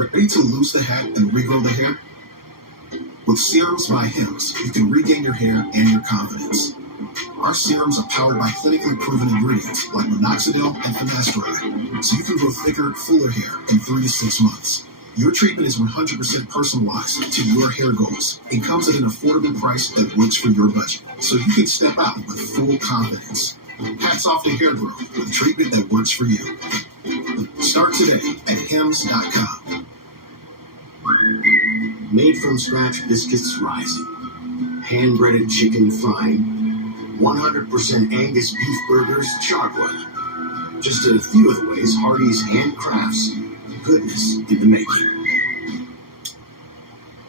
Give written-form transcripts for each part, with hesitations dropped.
Ready to lose the hat and regrow the hair? With Serums by Hims, you can regain your hair and your confidence. Our serums are powered by clinically proven ingredients like minoxidil and finasteride, so you can grow thicker, fuller hair in 3 to 6 months. Your treatment is 100% personalized to your hair goals and comes at an affordable price that works for your budget, so you can step out with full confidence. Hats off to hair growth with treatment that works for you. Start today at Hims.com. Made from scratch biscuits rising, hand-breaded chicken frying, 100% Angus beef burgers charcoal. Just a few of the ways Hardee's handcrafts the goodness in the making.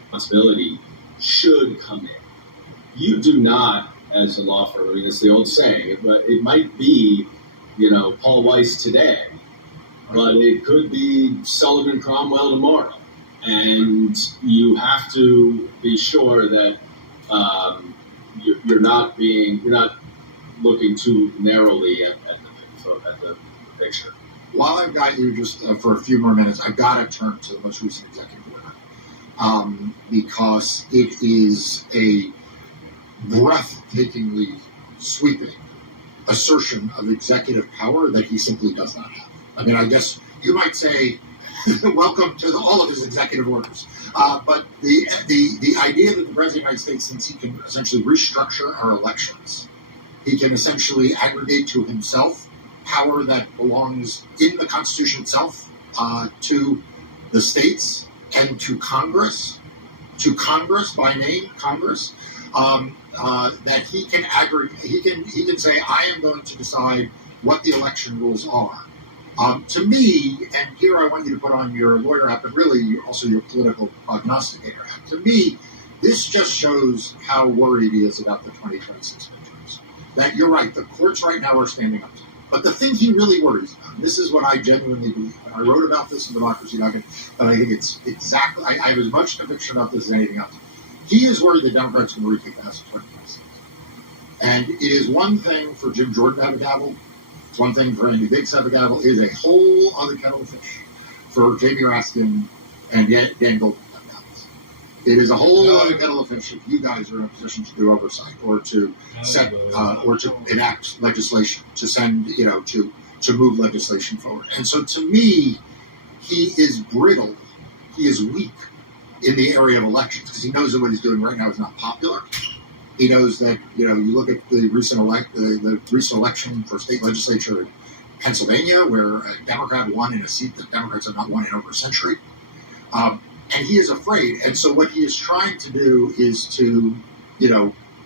Responsibility should come in. You do not, as a law firm, I mean, it's the old saying, it might be, Paul Weiss today, but it could be Sullivan Cromwell tomorrow. And you have to be sure that you're not looking too narrowly at the picture. While I've got you just for a few more minutes, I've got to turn to the most recent executive order because it is a breathtakingly sweeping assertion of executive power that he simply does not have. I mean, I guess you might say, welcome to all of his executive orders. But the idea that the President of the United States thinks he can essentially restructure our elections, he can essentially aggregate to himself power that belongs in the Constitution itself to the states and to Congress by name, Congress, that he can aggregate, he can say, I am going to decide what the election rules are. To me, and here I want you to put on your lawyer hat, but really also your political prognosticator hat. To me, this just shows how worried he is about the 2026 midterms. That you're right, the courts right now are standing up to him. But the thing he really worries about, and this is what I genuinely believe, and I wrote about this in Democracy Nugget, but I think it's exactly, I have as much conviction about this as anything else. He is worried the Democrats can retake the House in 2026. And it is one thing for Jim Jordan to have a gavel. It's one thing for Andy Biggs to have a gavel. It is a whole other kettle of fish for Jamie Raskin and Dan Goldman to have gavels. It is a whole other kettle of fish if you guys are in a position to do oversight or to set or to enact legislation, to send, to move legislation forward. And so to me, he is brittle. He is weak in the area of elections because he knows that what he's doing right now is not popular. He knows that, you look at the recent election for state legislature in Pennsylvania, where a Democrat won in a seat that Democrats have not won in over a century. And he is afraid. And so what he is trying to do is to,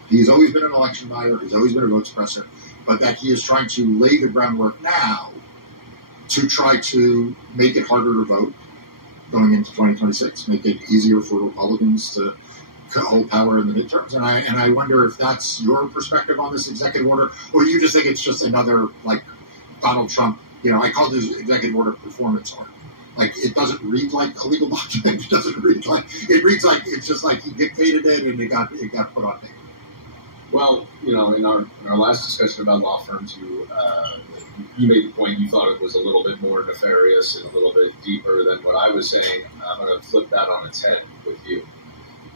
he's always been an election buyer, he's always been a vote suppressor, but that he is trying to lay the groundwork now to try to make it harder to vote going into 2026, make it easier for Republicans to hold power in the midterms, and I wonder if that's your perspective on this executive order, or you just think it's just another Donald Trump. I call this executive order performance art. It doesn't read like a legal document. It doesn't read like it reads like it's just like he dictated it and it got put on paper. Well, in our last discussion about law firms, you made the point you thought it was a little bit more nefarious and a little bit deeper than what I was saying. I'm going to flip that on its head with you.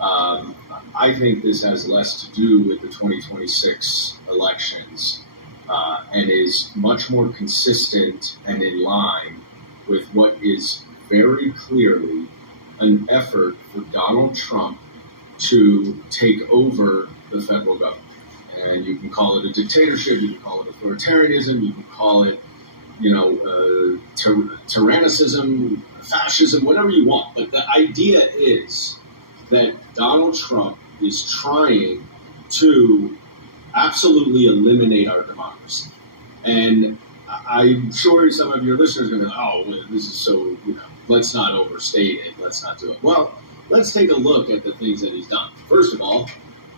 I think this has less to do with the 2026 elections and is much more consistent and in line with what is very clearly an effort for Donald Trump to take over the federal government. And you can call it a dictatorship, you can call it authoritarianism, you can call it, tyrannicism, fascism, whatever you want. But the idea is that Donald Trump is trying to absolutely eliminate our democracy. And I'm sure some of your listeners are going to go, oh, well, this is so, let's not overstate it, let's not do it. Well, let's take a look at the things that he's done. First of all,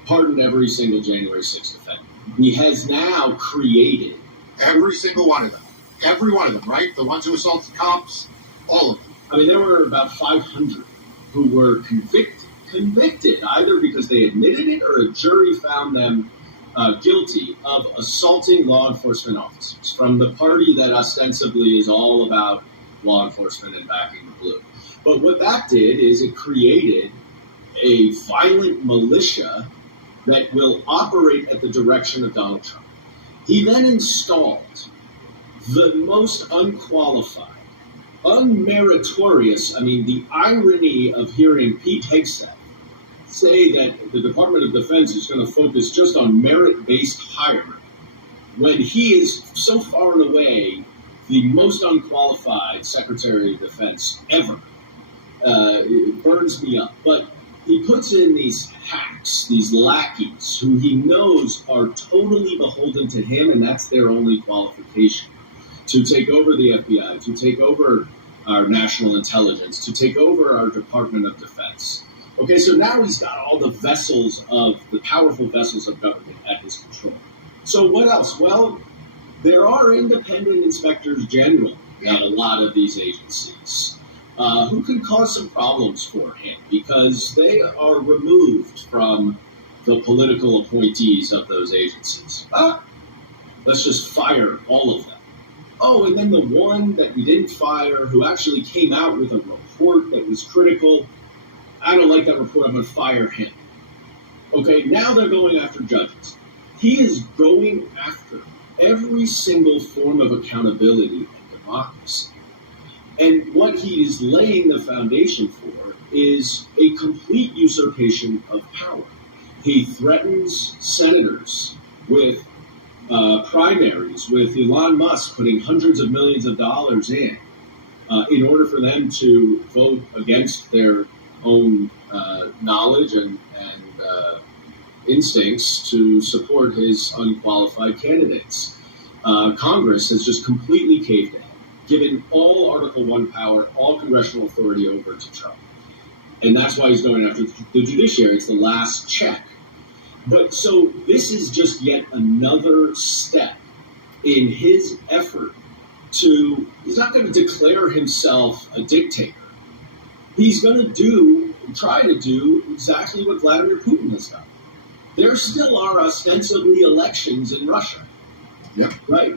pardon every single January 6th offender. He has now created every single one of them. Every one of them, right? The ones who assaulted cops, all of them. I mean, there were about 500 who were convicted either because they admitted it or a jury found them guilty of assaulting law enforcement officers from the party that ostensibly is all about law enforcement and backing the blue. But what that did is it created a violent militia that will operate at the direction of Donald Trump. He then installed the most unqualified, unmeritorious, the irony of hearing Pete Hegseth say that the Department of Defense is going to focus just on merit-based hiring when he is so far and away the most unqualified Secretary of Defense ever. It burns me up. But he puts in these hacks, these lackeys, who he knows are totally beholden to him, and that's their only qualification, to take over the FBI, to take over our national intelligence, to take over our Department of Defense. Okay, so now he's got all the powerful vessels of government at his control. So what else? Well, there are independent inspectors general at a lot of these agencies who can cause some problems for him because they are removed from the political appointees of those agencies. Let's just fire all of them. Oh, and then the one that we didn't fire, who actually came out with a report that was critical, I don't like that report, I'm going to fire him. Okay, now they're going after judges. He is going after every single form of accountability and democracy. And what he is laying the foundation for is a complete usurpation of power. He threatens senators with primaries, with Elon Musk putting hundreds of millions of dollars in order for them to vote against their own knowledge and instincts to support his unqualified candidates. Congress has just completely caved in, given all Article 1 power, all congressional authority over to Trump. And that's why he's going after the judiciary. It's the last check. But so this is just yet another step in his effort he's not going to declare himself a dictator. He's going to try to do exactly what Vladimir Putin has done. There still are ostensibly elections in Russia. Yep. Right?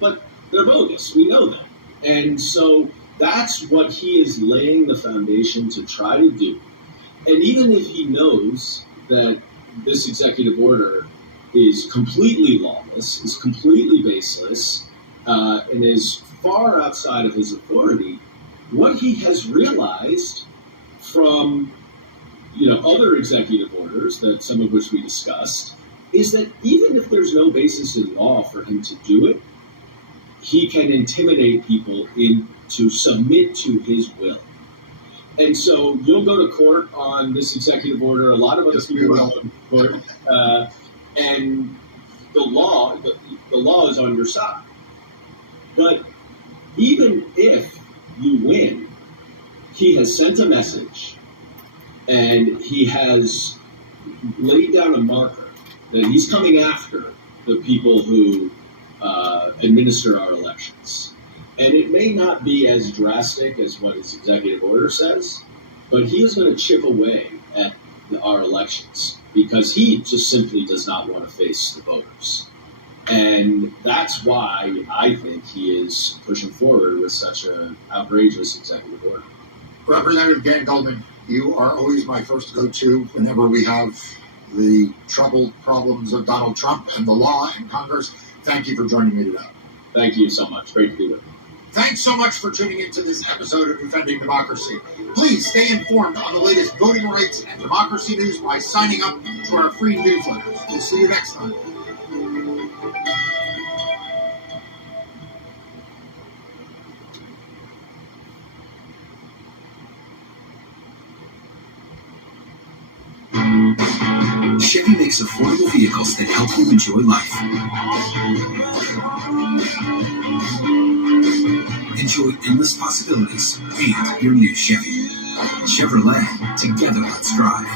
But they're bogus. We know that. And so that's what he is laying the foundation to try to do. And even if he knows that this executive order is completely lawless, is completely baseless, and is far outside of his authority, what he has realized from other executive orders, that some of which we discussed, is that even if there's no basis in law for him to do it, he can intimidate people to submit to his will. And so you'll go to court on this executive order. A lot of other people will go to court, and the law is on your side. But even if you win, he has sent a message, and he has laid down a marker that he's coming after the people who administer our elections. And it may not be as drastic as what his executive order says, but he is going to chip away at our elections because he just simply does not want to face the voters. And that's why I think he is pushing forward with such an outrageous executive order. Representative Dan Goldman, you are always my first go-to whenever we have the troubled problems of Donald Trump and the law and Congress. Thank you for joining me today. Thank you so much. Great to be with you. Thanks so much for tuning into this episode of Defending Democracy. Please stay informed on the latest voting rights and democracy news by signing up to our free newsletters. We'll see you next time. Chevy makes affordable vehicles that help you enjoy life. Enjoy endless possibilities and your new Chevy. Chevrolet, together let's drive.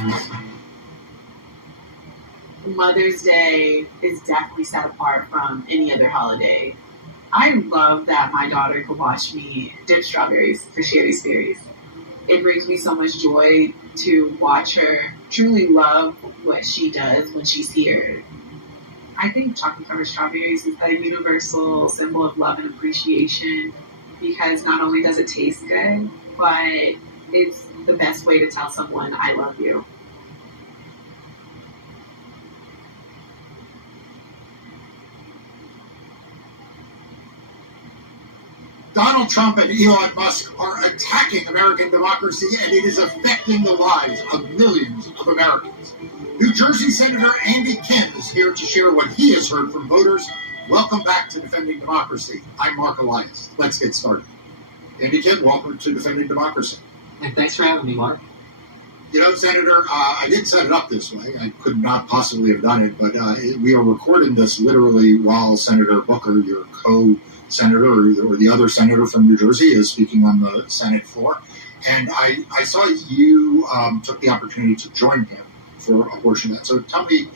Mother's Day is definitely set apart from any other holiday. I love that my daughter could watch me dip strawberries for Shari's Berries. It brings me so much joy to watch her truly love what she does when she's here. I think chocolate covered strawberries is a universal symbol of love and appreciation because not only does it taste good, but it's the best way to tell someone I love you. Donald Trump and Elon Musk are attacking American democracy, and it is affecting the lives of millions of Americans. New Jersey Senator Andy Kim is here to share what he has heard from voters. Welcome back to Defending Democracy. I'm Mark Elias. Let's get started. Andy Kim, welcome to Defending Democracy. And thanks for having me, Mark. You know, Senator, I didn't set it up this way. I could not possibly have done it, but we are recording this literally while Senator Booker, your co-senator, or the other senator from New Jersey, is speaking on the Senate floor. And I saw you took the opportunity to join him for a portion of that. So tell me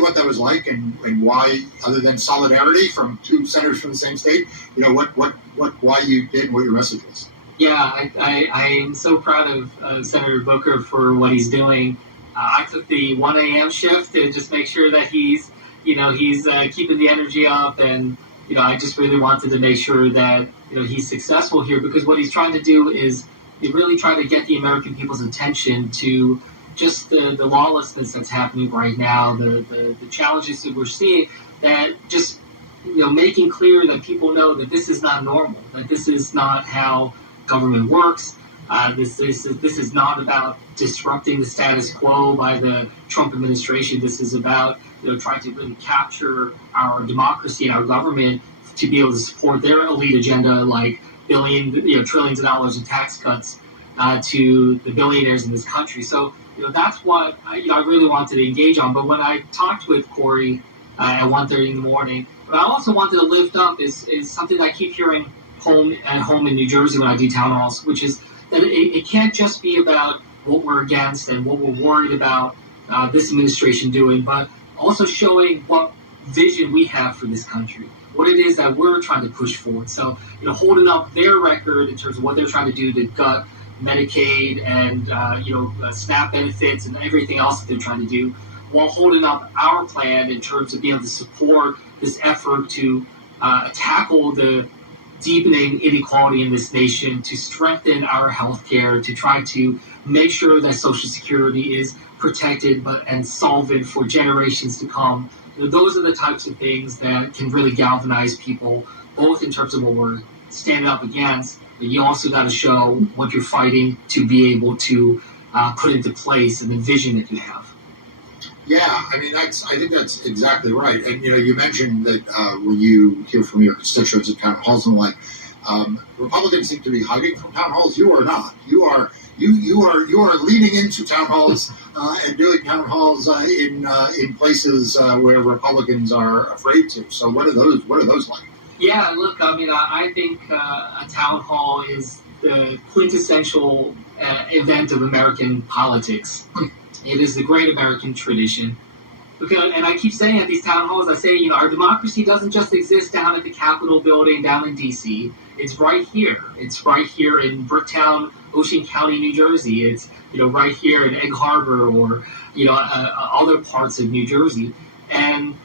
what that was like, and why, other than solidarity from two senators from the same state, you know, why you did and what your message was. Yeah, I am so proud of Senator Booker for what he's doing. I took the 1 a.m. shift to just make sure that he's keeping the energy up, and I just really wanted to make sure that he's successful here, because what he's trying to do is really try to get the American people's attention to just the lawlessness that's happening right now, the challenges that we're seeing, that just making clear that people know that this is not normal, that this is not how government works. This is not about disrupting the status quo by the Trump administration. This is about trying to really capture our democracy and our government to be able to support their elite agenda, like trillions of dollars in tax cuts to the billionaires in this country. So that's what I really wanted to engage on. But when I talked with Corey at 1:30 in the morning, what I also wanted to lift up is something that I keep hearing at home in New Jersey when I do town halls, which is that it can't just be about what we're against and what we're worried about this administration doing, but also showing what vision we have for this country, what it is that we're trying to push forward. So, holding up their record in terms of what they're trying to do to gut Medicaid and, SNAP benefits and everything else that they're trying to do, while holding up our plan in terms of being able to support this effort to tackle the deepening inequality in this nation, to strengthen our health care, to try to make sure that Social Security is protected and solvent for generations to come. Those are the types of things that can really galvanize people, both in terms of what we're standing up against, but you also got to show what you're fighting to be able to put into place and the vision that you have. Yeah, I mean, I think that's exactly right. And, you mentioned that when you hear from your constituents at town halls and Republicans seem to be hiding from town halls. You are not. You are leaning into town halls and doing town halls in places where Republicans are afraid to. So what are those like? Yeah, look, I mean, I think a town hall is the quintessential event of American politics. It is the great American tradition. And I keep saying at these town halls, I say, our democracy doesn't just exist down at the Capitol building down in D.C. It's right here. It's right here in Bricktown, Ocean County, New Jersey. It's, right here in Egg Harbor or, other parts of New Jersey. And,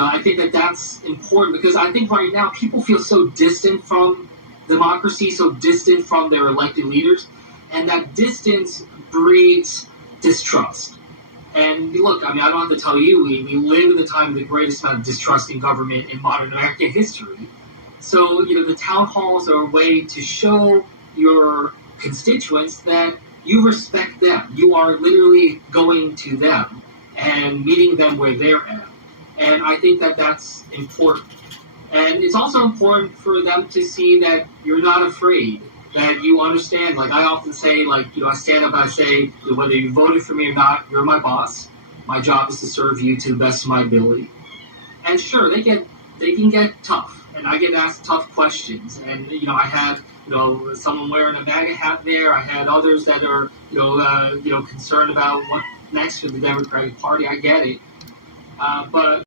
I think that that's important, because I think right now people feel so distant from democracy, so distant from their elected leaders. And that distance breeds distrust. And look, I mean, I don't have to tell you, we live in the time of the greatest amount of distrust in government in modern American history. So, the town halls are a way to show your constituents that you respect them. You are literally going to them and meeting them where they're at. And I think that that's important. And it's also important for them to see that you're not afraid, that you understand. Like I often say, I stand up and I say, whether you voted for me or not, you're my boss. My job is to serve you to the best of my ability. And sure, they can get tough, and I get asked tough questions. And I had someone wearing a MAGA hat there. I had others that are concerned about what next for the Democratic Party. I get it, but